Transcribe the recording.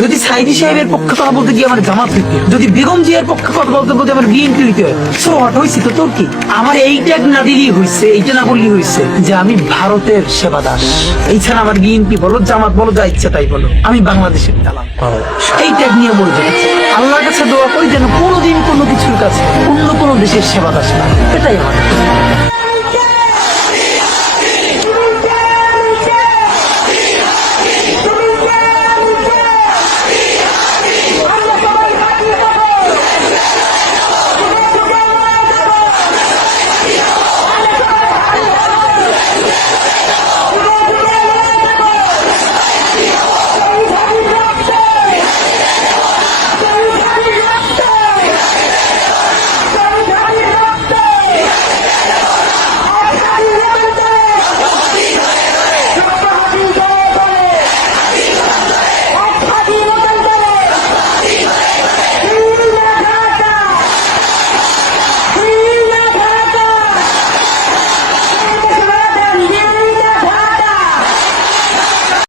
যদি সাইদি সাহেবের পক্ষে কথা বলতে গিয়ে আমার জামাত হইতে, যদি বেগম জিয়ার পক্ষে কথা বলতে বলতে আমার বিএনপি হইতে হয়, সো হট হয়েছি তো তোর কি? আমার এই ট্যাগ না দিলেই হয়েছে, এইটা না বললেই হয়েছে যে আমি ভারতের সেবা দাস। এই ছাড়া আমার বিএনপি বলো, জামাত বলো, যা ইচ্ছা তাই বলো, আমি বাংলাদেশের দালাল। এই ট্যাগ নিয়ে বলে যাচ্ছি। আল্লাহর কাছে দোয়া করি যেন কোনোদিন কোনো কিছুর কাছে অন্য কোনো দেশের সেবা দাস না, এটাই আমার।